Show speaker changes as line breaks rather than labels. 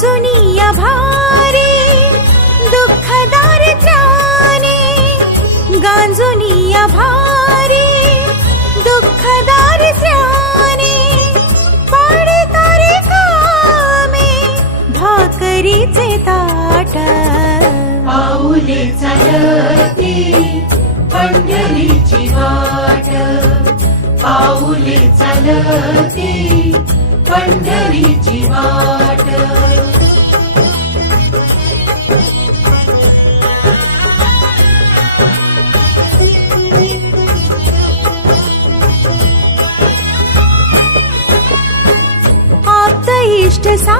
गांजुनी या भारी दुःख दारिद्र्याने गांजुनी या भारी दुःख दारिद्र्याने पाडे तारे कामे भाकरीचे ताट.
पाऊले चालती पंढरीची वाट. पाऊले चालती पंढरीची वाट.
ಇಷ್ಟ ಸಾ